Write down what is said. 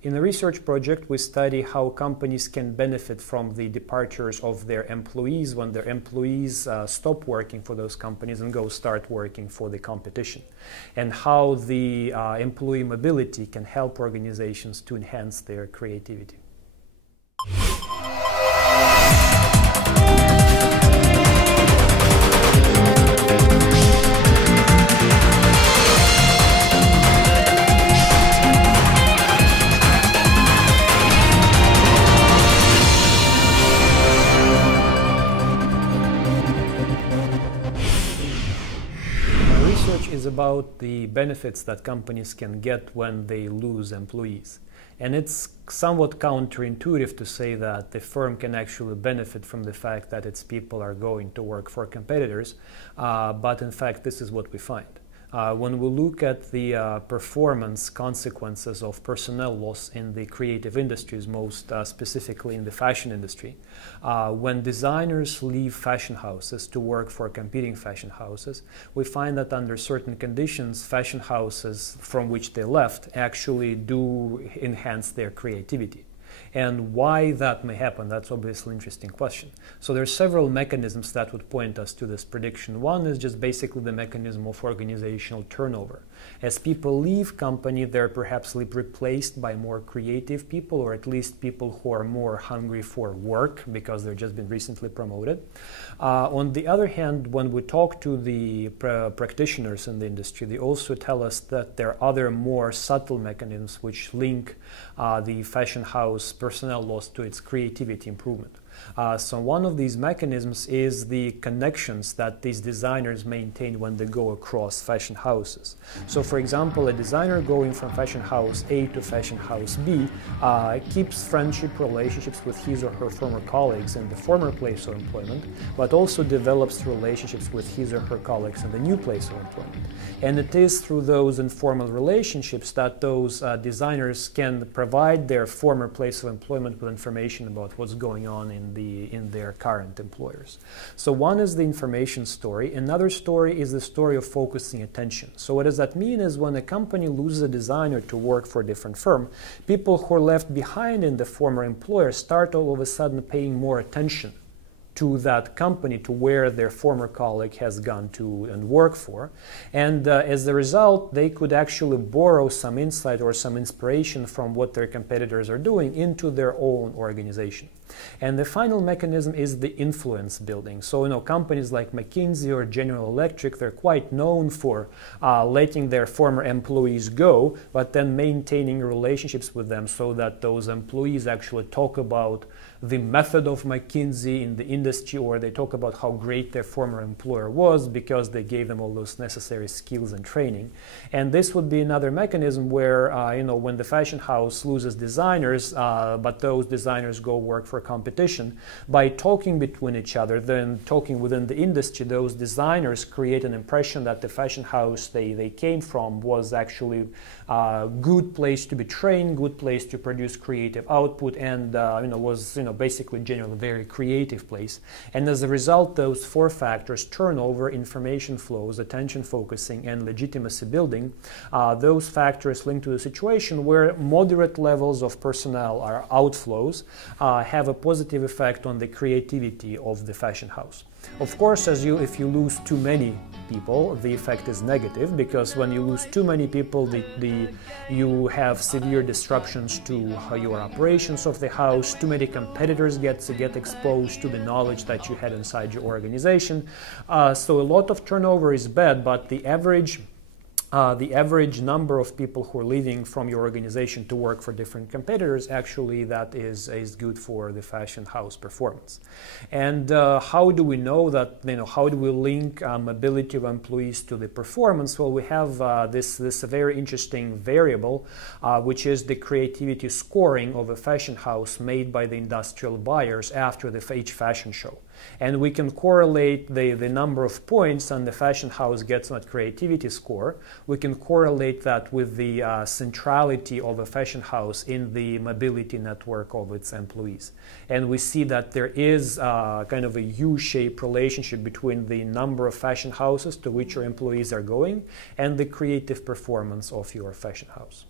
In a research project, we study how companies can benefit from the departures of their employees when their employees stop working for those companies and go start working for the competition, and how the employee mobility can help organizations to enhance their creativity. Is about the benefits that companies can get when they lose employees. And it's somewhat counterintuitive to say that the firm can actually benefit from the fact that its people are going to work for competitors, but in fact this is what we find. When we look at the performance consequences of personnel loss in the creative industries, most specifically in the fashion industry, when designers leave fashion houses to work for competing fashion houses, we find that under certain conditions, fashion houses from which they left actually do enhance their creativity. And why that may happen, that's obviously an interesting question. So there are several mechanisms that would point us to this prediction. One is just basically the mechanism of organizational turnover. As people leave company, they're perhaps replaced by more creative people, or at least people who are more hungry for work because they've just been recently promoted. On the other hand, when we talk to the practitioners in the industry, they also tell us that there are other more subtle mechanisms which link the fashion house personnel loss to its creativity improvement. So one of these mechanisms is the connections that these designers maintain when they go across fashion houses. So for example, a designer going from fashion house A to fashion house B keeps friendship relationships with his or her former colleagues in the former place of employment, but also develops relationships with his or her colleagues in the new place of employment. And it is through those informal relationships that those designers can provide their former place of employment with information about what's going on in their current employers. So one is the information story. Another story is the story of focusing attention. So what does that mean is when a company loses a designer to work for a different firm, people who are left behind in the former employer start all of a sudden paying more attention to that company, to where their former colleague has gone to and work for. And as a result, they could actually borrow some insight or some inspiration from what their competitors are doing into their own organization. And the final mechanism is the influence building. So, companies like McKinsey or General Electric, they're quite known for letting their former employees go, but then maintaining relationships with them so that those employees actually talk about the method of McKinsey in the industry, or they talk about how great their former employer was because they gave them all those necessary skills and training. And this would be another mechanism where, when the fashion house loses designers, but those designers go work for competition, by talking between each other, then talking within the industry, those designers create an impression that the fashion house they came from was actually a good place to be trained, good place to produce creative output, and was basically generally a very creative place. And as a result, those four factors, turnover, information flows, attention focusing, and legitimacy building, those factors link to the situation where moderate levels of personnel or outflows have a positive effect on the creativity of the fashion house. Of course, if you lose too many people, the effect is negative, because when you lose too many people, you have severe disruptions to your operations of the house. Too many competitors get exposed to the knowledge that you had inside your organization. So a lot of turnover is bad, but the average number of people who are leaving from your organization to work for different competitors, actually that is good for the fashion house performance. And how do we know that, how do we link mobility of employees to the performance? Well, we have this very interesting variable, which is the creativity scoring of a fashion house made by the industrial buyers after each fashion show. And we can correlate the number of points and the fashion house gets on that creativity score. We can correlate that with the centrality of a fashion house in the mobility network of its employees. And we see that there is kind of a U-shaped relationship between the number of fashion houses to which your employees are going and the creative performance of your fashion house.